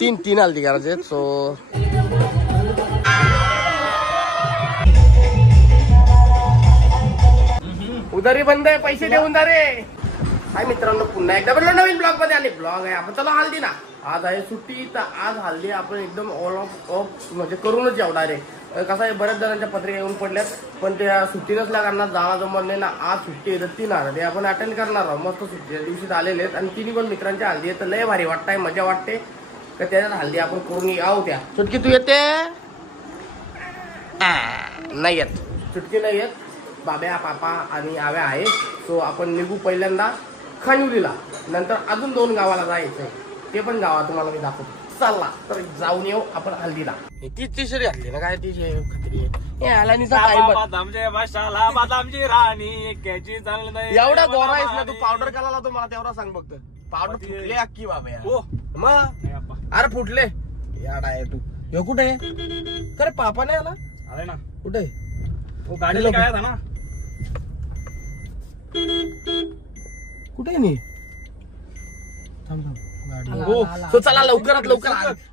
तीन हल्दी करायचे. सो उधारी बंद आहे, पैसे देऊन जा रे. हाय मित्रांनो, पुन्हा एकदा बोललो नवीन ब्लॉग मध्ये. आणि ब्लॉग आहे आपण चला हल्दी ना. आज आहे सुट्टी, तर आज हल्दी आपण एकदम ऑल ऑफ म्हणजे करूनच जाऊ डायरेक्ट. कसं आहे, बऱ्याच जणांच्या पत्रिका येऊन पडल्यात, पण त्या सुट्टी नसल्या कारणात जाणं जमत नाही ना. आज सुट्टी आहे तर 3 ते आपण अटेंड करणार आहोत. मस्त सुट्टीच्या दिवशी आलेले आहेत आणि तिन्ही पण मित्रांच्या हल्दी आहे. तर लय भारी वाटतंय, मजा वाटते तर त्याच्यात हल्दी आपण करून येऊ. त्या सुटकी तू येते नाही येत, सुटकी नाही येत. बाब्या पापा आणि आव्या आहे. सो आपण निघू पहिल्यांदा खानिवलीला, नंतर अजून 2 गावाला जायचंय. ते पण गावा तुम्हाला मी दाखवतो. चला तर जाऊन येऊ आपण हल्दीला. तीच तिसरी हल्दी ना काय तिची खत्री एवढा गोरा आहेस ना तू. पावडर करायला तो मला तेवढा सांग फक्त. पावडर फुटले अक्की बाबा मग. अरे फुटले याड आहे तू. हे कुठे आहे? अरे पापा नाही आला? आलाय ना. कुठे गाडीला काय ना? कुठे नाही? थांब थांब गाडी. हो चला लवकरात लवकर.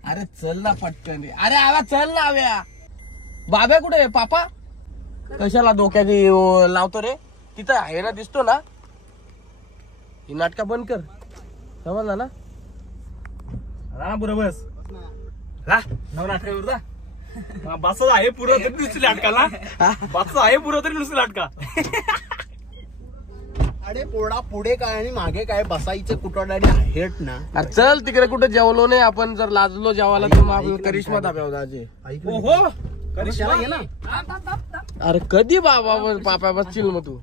अरे चल ना पटकन. अरे आवा चल ना आव्या. बाब्या कुठे आहे? पापा कशाला डोक्याने लावतो रे? तिथं आहे ना, दिसतो ना. ही नाटका बंद कर, समजला ना? बरोबर नाटका बस आहे पुरं तरी नुसती नाटकाला. बस आहे पुरं तरी नुसती नाटका. अरे पोडा पुढे काय आणि मागे काय बसायचे कुटोडाने आहेत ना. अरे चल तिकडे. कुठे जेवलो नाही आपण. जर लाजलो जेवायला तर मग करिश्मा धाब्यावर जायचे. हो करिश्मा ये ना. अरे कधी बाबा पापा बसशील मग तू?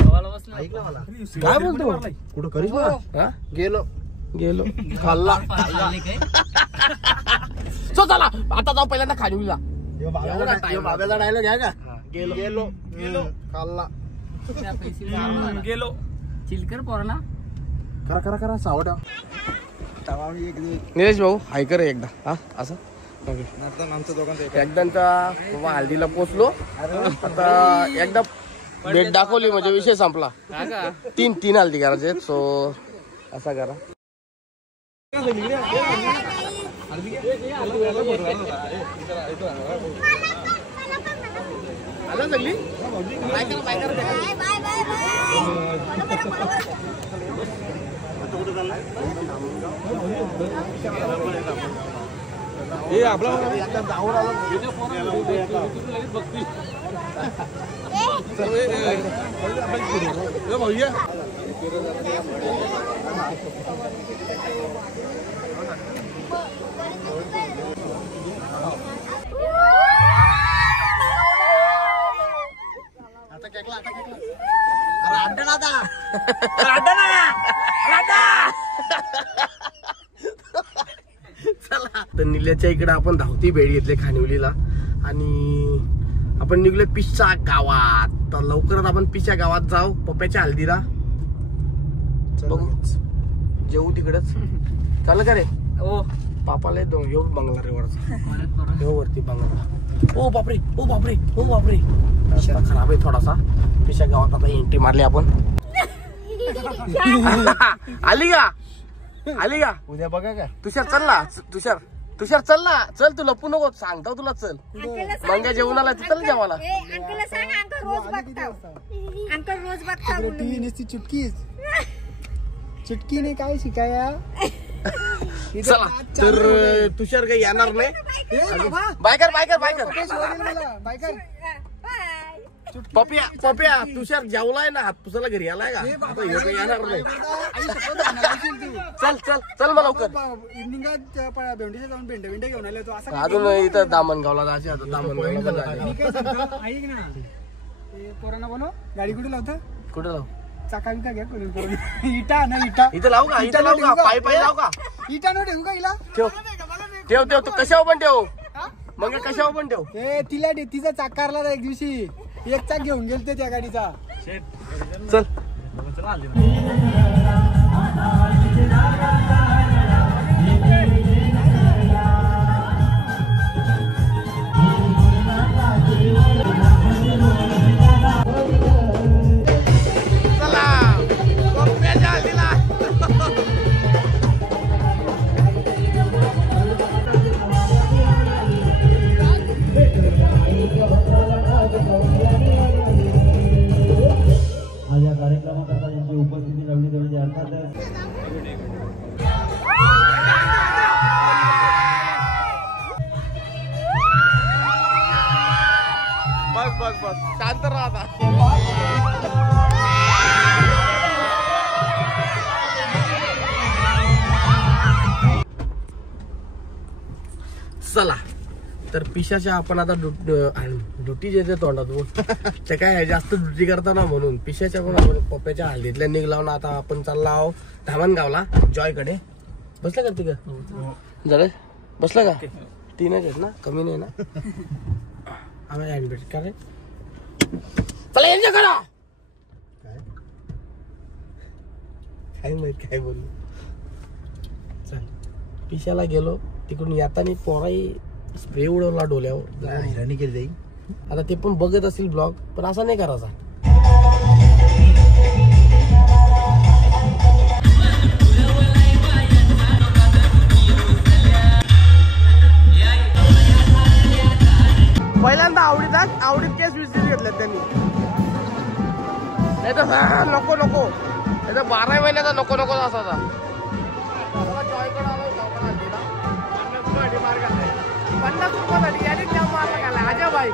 ऐक ना मला. काय बोलतो? कुठं करिश्मा? गेलो गेलो खाल्ला. सो चला आता जाऊ पहिल्यांदा खानिवलीला. बाब्याचा डायलॉग घ्या का? गेलो गेलो गेलो खाल्ला गेलो. चिलकर पोराला करा करा करा सावड. निलेश भाऊ हाय कर एकदा. हा असं एकदा बाबा हल्दीला पोचलो. आता एकदा भेट दाखवली म्हणजे विषय संपला. 3 हल्दी करायचे. सो असा करा. आला सगळी हे आपला जाऊन आलो. चला तर निल्याच्या इकडे आपण धावती भेट घेतली खानिवलीला आणि आपण निघलो पिशा गावात. तर लवकरच आपण पिशा गावात जाऊ पप्प्याच्या हल्दीला. बघू जेऊ तिकडच. चाल का रे? ओ पापाला येऊ बंगला रे वरचा. येऊ वरती बंगला. ओ बापरे ओ बापरे ओ बापरे. रस्ता खराब आहे थोडासा. पिशा गावात आता एंट्री मारली आपण. आली का? आली का? उद्या बघा का? तुषार चल ना. तुषार चल ना. चल तू लपू नको. सांगतो तुला. चल मंग्या जेवणाला चल जेवायला. टीव्ही नुसती चुटकी ने काय शिकाया. चला तर तुषार काही येणार नाही. बायकर बायकर बायकर पप्या तुषार जेवलाय ना. हात पुसायला घरी आलाय का? आता हे काही येणार नाही. चल चल चल मग लवकर. भेंडीच्या जाऊन भेंडे घेऊन आले तो. असं अजून इथं दामणगावला जायचे. आता दामणगावला जायचे. ऐक ना पोरांना बनव. गाडी कुठे लावतं? कुठे लावू? चाका बिका घ्या करून पोरांना. इटा ना इटा. इथं लावू का? इथं लावू का? पायी लावू का? इटा न ठेवू का हिला? ठेव ठेव. तू कशावर पण ठेव. मग कशावर पण ठेव. तिला तिचा चाकारला एक दिवशी एक चाक घेऊन गेलते त्या गाडीचा. चल बस शांत राहा आता. चला तर पिशाच्या आपण आता ड्युटी जे तोंडातून ते काय जास्त ड्युटी करताना म्हणून पिशाच्या पण आपण पप्प्याच्या हल्दीतल्या निघलाव ना. आता आपण चालला आहो धामणगावला जॉय कडे. बसला का तिकडं झालं बसला का? तीनच आहेत ना, कमी नाही ना. आम्ही हँडबेट का रे चला एन्जॉय करा. काय माहित काय बोललो. चल पिशाला गेलो तिकडून येताना पोराई स्प्रे उडवला डोल्यावर केली जाईल. आता ते पण बघत असेल ब्लॉग, पण असा नाही करायचा. पहिल्यांदा आवडीत केस विसरून घेतल्यात त्यांनी. नाही तर नको नको नाही तर 12 महिन्याचा नको नको असाचा. 50 रुपयासाठी याने मारला घाला अजय भाई.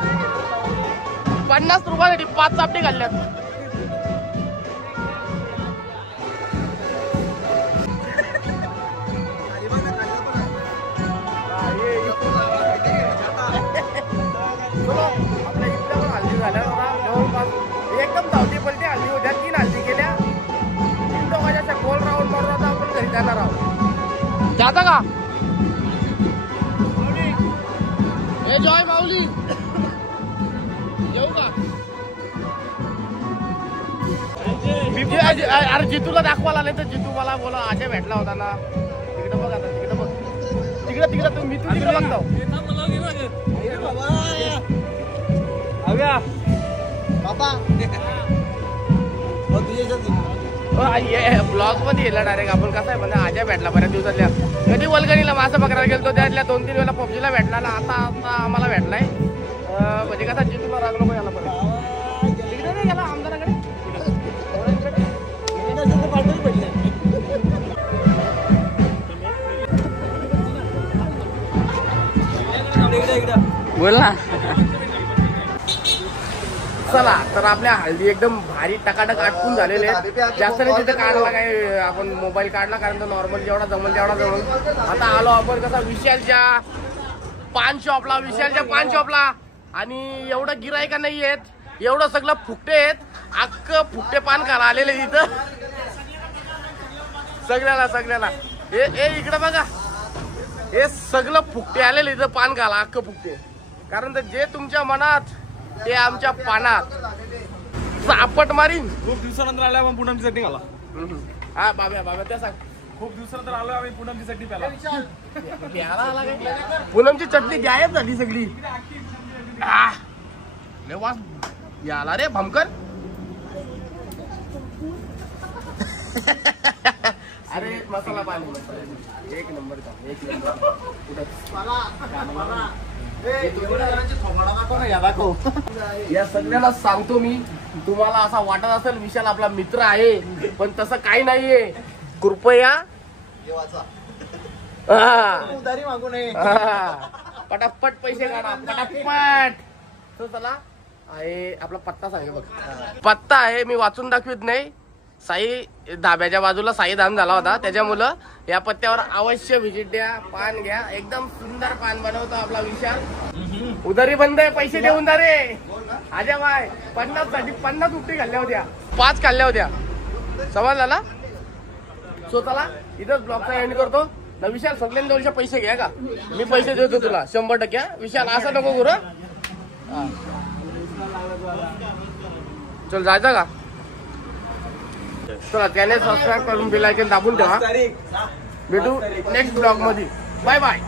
50 रुपयासाठी 5 चापटे घालल्यात. आपल्या इथल्या पण हल्दी झाल्या जवळपास एकदम धावती पलटी हल्दी होत्या. 3 हल्दी केल्या. 3 दोघांच्या गोल राऊंड मारून आता आपण घरी जाणार आहोत. जाता का ए जॉय माऊली येऊ का? अरे जितूला दाखवायला नाही तर जितू मला बोला अजय भेटला होता ना. तिकडे बघ आता तिकडे बघ तिकडे मी तू तिकडे बघतो. ब्लॉग मध्ये येला डायरेक्ट आपण. कसं आहे म्हणजे अजय भेटला बऱ्याच दिवसातल्या. कधी वलगणीला मासा पकडायला गेलतो त्यातल्या 2-3 वेळेला पबजीला भेटला ना. आता आम्हाला भेटलाय म्हणजे कसा जितूला राग नको याला परत. तिकडे नाही गेला आमदाराकडे. बोल ना. चला तर आपल्या हल्दी एकदम भारी टकाटक आटकून झालेले आहेत. जास्त नाही तिथे काढला काय आपण मोबाईल काढला कारण तर नॉर्मल जेवढा जमल तेवढा जमल. आता आलो आपण कसा विशालच्या पान शॉपला आणि एवढं गिरायका नाही आहेत. एवढं सगळं फुकटे आहेत. अख्खं फुकटे पान खायला आलेले इथं सगळ्याला. हे इकडे बघा हे सगळं फुकटे आलेले इथं पान खायला अख्खं फुकटे. कारण तर जे तुमच्या मनात ते आमच्या पानात चापट मारीन. खूप दिवसानंतर आल्या आपण पूनमची चटणी घाला. हा बाब्या त्या सांग. खूप दिवसानंतर आलो आम्ही पूनमची चटणी प्याला. पूनमची चटणी गायब झाली सगळी. वास याला रे भमकर. अरे मसाला पाणी एक नंबर का एक नंबर. या सगळ्याला सांगतो मी. तुम्हाला असा वाटत असेल विशाल आपला मित्र आहे पण तसं काही नाहीये. कृपया मागू नये. पटापट पैसे काढा पटापट. तो चला आहे आपला पत्ता सांगे बघ. पत्ता आहे मी वाचून दाखवित नाही. साई धाब्याच्या बाजूला साई धाम झाला होता त्याच्यामुळं या पत्त्यावर अवश्य व्हिजिट द्या. पान घ्या. एकदम सुंदर पान बनवतो आपला विशाल. उधारी बंद आहे. पैसे देऊन जा रे अजय बाय. 50 साठी 50 उपटी खाल्ल्या होत्या. 5 खाल्ल्या होत्या. समज झाला. स्वतःला इथंच ब्लॉगचा एंड करतो ना. विशाल सगळ्यांनी दोनशे पैसे घ्या का? मी पैसे देतो तुला 100%. विशाल असं नको गुरु. चल जायचं का? चला त्याने सबस्क्राईब करून बेल आयकॉन दाबून ठेवा. भेटू नेक्स्ट ब्लॉग मध्ये. Bye bye.